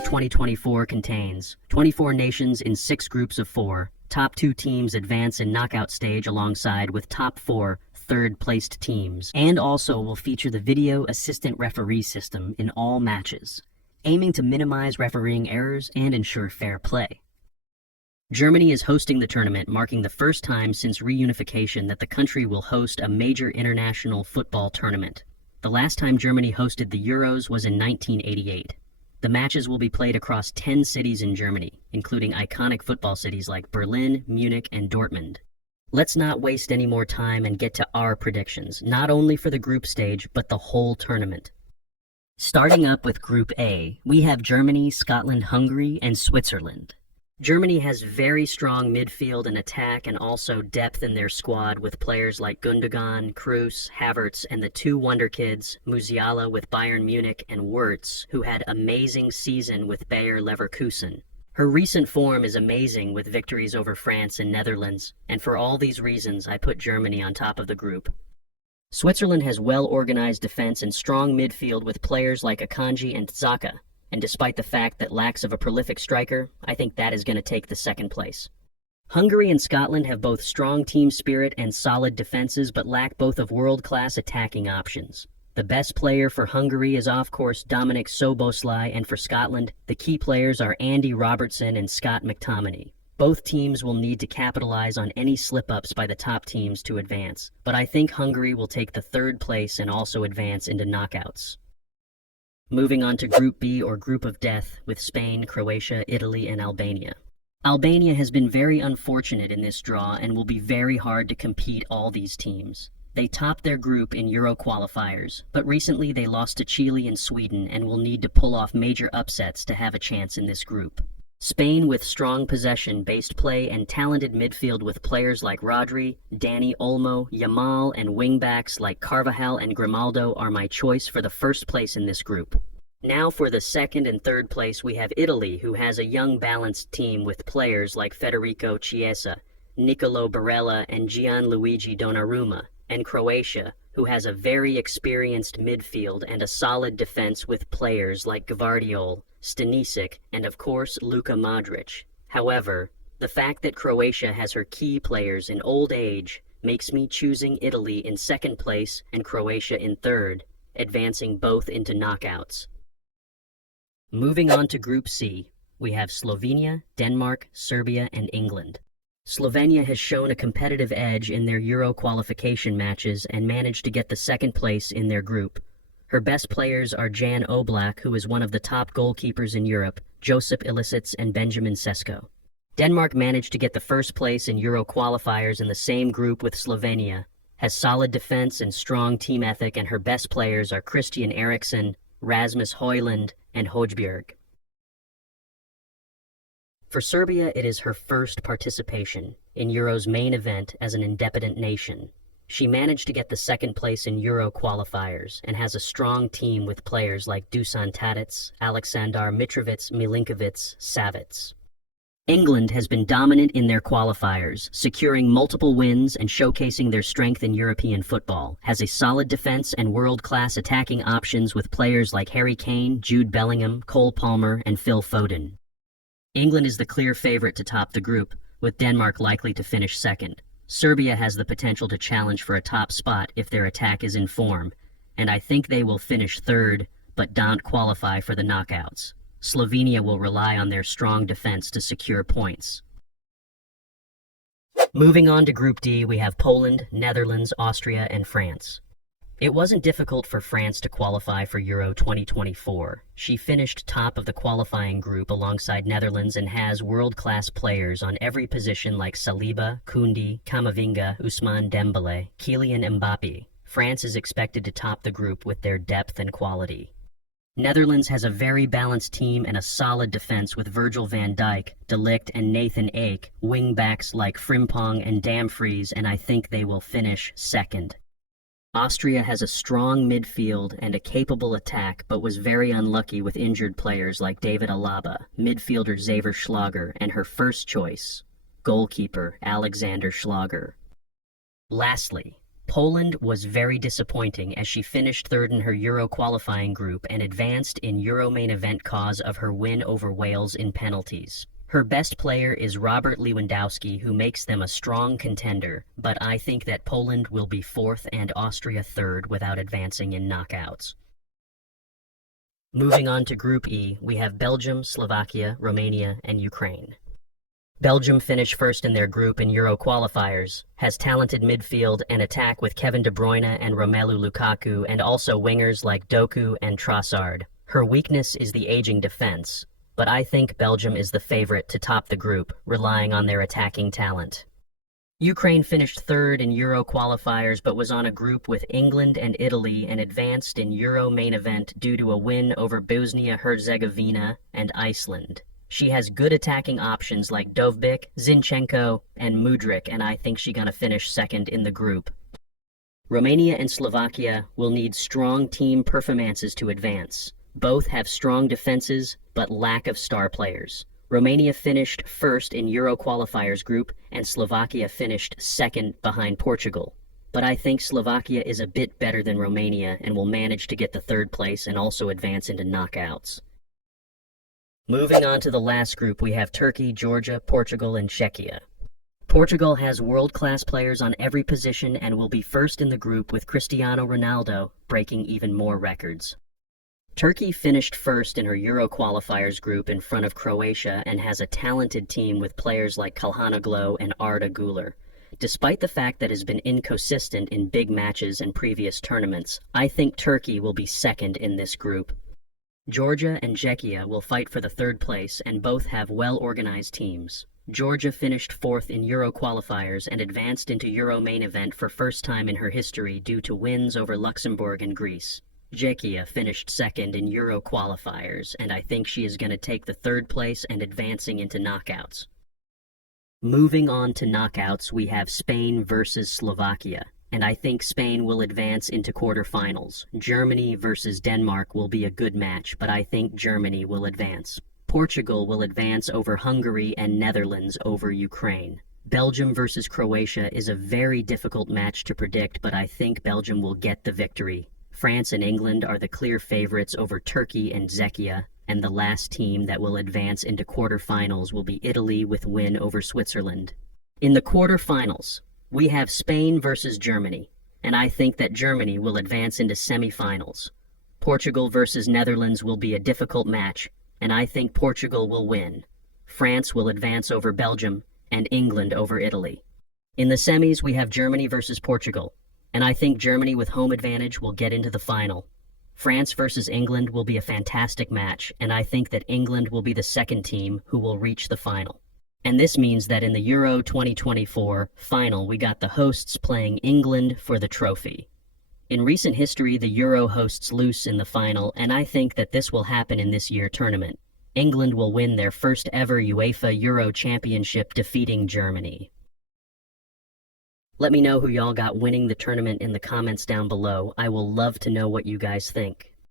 2024 contains 24 nations in 6 groups of 4. Top 2 teams advance in knockout stage alongside with top 4 third-placed teams, and also will feature the video assistant referee system in all matches, aiming to minimize refereeing errors and ensure fair play. Germany is hosting the tournament, marking the first time since reunification that the country will host a major international football tournament. The last time Germany hosted the Euros was in 1988. The matches will be played across 10 cities in Germany, including iconic football cities like Berlin, Munich, and Dortmund. Let's not waste any more time and get to our predictions, not only for the group stage, but the whole tournament. Starting up with Group A, we have Germany, Scotland, Hungary, and Switzerland. Germany has very strong midfield and attack and also depth in their squad with players like Gundogan, Kroos, Havertz, and the 2 wonder kids, Musiala with Bayern Munich and Wirtz, who had amazing season with Bayer Leverkusen. Her recent form is amazing with victories over France and Netherlands, and for all these reasons I put Germany on top of the group. Switzerland has well-organized defense and strong midfield with players like Akanji and Xhaka. And despite the fact that lacks of a prolific striker, I think that is going to take the second place. Hungary and Scotland have both strong team spirit and solid defenses, but lack both of world-class attacking options. The best player for Hungary is, of course, Dominik Szoboszlai, and for Scotland, the key players are Andy Robertson and Scott McTominay. Both teams will need to capitalize on any slip-ups by the top teams to advance, but I think Hungary will take the third place and also advance into knockouts. Moving on to Group B, or Group of Death, with Spain, Croatia, Italy, and Albania. Albania has been very unfortunate in this draw and will be very hard to compete all these teams. They topped their group in Euro qualifiers, but recently they lost to Chile and Sweden and will need to pull off major upsets to have a chance in this group. Spain, with strong possession-based play and talented midfield with players like Rodri, Dani Olmo, Yamal, and wingbacks like Carvajal and Grimaldo, are my choice for the first place in this group. Now for the second and third place, we have Italy, who has a young balanced team with players like Federico Chiesa, Nicolo Barella, and Gianluigi Donnarumma, and Croatia, who has a very experienced midfield and a solid defense with players like Gvardiol, Stanisic, and of course Luka Modric. However, the fact that Croatia has her key players in old age makes me choosing Italy in second place and Croatia in third, advancing both into knockouts. Moving on to Group C, we have Slovenia, Denmark, Serbia, and England. Slovenia has shown a competitive edge in their Euro qualification matches and managed to get the second place in their group. Her best players are Jan Oblak, who is one of the top goalkeepers in Europe, Josip Ilicic, and Benjamin Sesko. Denmark managed to get the first place in Euro qualifiers in the same group with Slovenia, has solid defense and strong team ethic, and her best players are Christian Eriksen, Rasmus Højlund, and Højbjerg. For Serbia, it is her first participation in Euro's main event as an independent nation. She managed to get the second place in Euro qualifiers and has a strong team with players like Dusan Tadic, Aleksandar Mitrovic, Milinkovic, Savic. England has been dominant in their qualifiers, securing multiple wins and showcasing their strength in European football, has a solid defense and world-class attacking options with players like Harry Kane, Jude Bellingham, Cole Palmer, and Phil Foden. England is the clear favorite to top the group, with Denmark likely to finish second. Serbia has the potential to challenge for a top spot if their attack is in form, and I think they will finish third, but don't qualify for the knockouts. Slovenia will rely on their strong defense to secure points. Moving on to Group D, we have Poland, Netherlands, Austria, and France. It wasn't difficult for France to qualify for Euro 2024. She finished top of the qualifying group alongside Netherlands and has world-class players on every position like Saliba, Koundé, Camavinga, Ousmane Dembélé, Kylian Mbappé. France is expected to top the group with their depth and quality. Netherlands has a very balanced team and a solid defense with Virgil van Dijk, De Ligt, and Nathan Ake, wing-backs like Frimpong and Dumfries, and I think they will finish second. Austria has a strong midfield and a capable attack, but was very unlucky with injured players like David Alaba, midfielder Xaver Schlager, and her first choice, goalkeeper Alexander Schlager. Lastly, Poland was very disappointing as she finished third in her Euro qualifying group and advanced in Euro main event cause of her win over Wales in penalties. Her best player is Robert Lewandowski, who makes them a strong contender, but I think that Poland will be fourth and Austria third without advancing in knockouts. Moving on to Group E, we have Belgium, Slovakia, Romania, and Ukraine. Belgium finished first in their group in Euro qualifiers, has talented midfield and attack with Kevin De Bruyne and Romelu Lukaku, and also wingers like Doku and Trossard. Her weakness is the aging defense, but I think Belgium is the favorite to top the group, relying on their attacking talent. Ukraine finished third in Euro qualifiers but was on a group with England and Italy and advanced in Euro main event due to a win over Bosnia-Herzegovina and Iceland. She has good attacking options like Dovbyk, Zinchenko, and Mudryk, and I think she's gonna finish second in the group. Romania and Slovakia will need strong team performances to advance. Both have strong defenses, but lack of star players. Romania finished first in Euro qualifiers group, and Slovakia finished second behind Portugal. But I think Slovakia is a bit better than Romania and will manage to get the third place and also advance into knockouts. Moving on to the last group, we have Turkey, Georgia, Portugal, and Czechia. Portugal has world-class players on every position and will be first in the group with Cristiano Ronaldo breaking even more records. Turkey finished first in her Euro qualifiers group in front of Croatia and has a talented team with players like Calhanoglu and Arda Güler. Despite the fact that it has been inconsistent in big matches and previous tournaments, I think Turkey will be second in this group. Georgia and Czechia will fight for the third place and both have well-organized teams. Georgia finished fourth in Euro qualifiers and advanced into Euro main event for first time in her history due to wins over Luxembourg and Greece. Czechia finished second in Euro qualifiers, and I think she is going to take the third place and advancing into knockouts. Moving on to knockouts, we have Spain versus Slovakia, and I think Spain will advance into quarterfinals. Germany versus Denmark will be a good match, but I think Germany will advance. Portugal will advance over Hungary and Netherlands over Ukraine. Belgium versus Croatia is a very difficult match to predict, but I think Belgium will get the victory. France and England are the clear favorites over Turkey and Czechia, and the last team that will advance into quarterfinals will be Italy with win over Switzerland. In the quarterfinals, we have Spain versus Germany, and I think that Germany will advance into semifinals. Portugal versus Netherlands will be a difficult match, and I think Portugal will win. France will advance over Belgium, and England over Italy. In the semis, we have Germany versus Portugal, and I think Germany with home advantage will get into the final. France versus England will be a fantastic match, and I think that England will be the second team who will reach the final. And this means that in the Euro 2024 final, we got the hosts playing England for the trophy. In recent history, the Euro hosts lose in the final, and I think that this will happen in this year's tournament. England will win their first ever UEFA Euro Championship, defeating Germany. Let me know who y'all got winning the tournament in the comments down below. I will love to know what you guys think.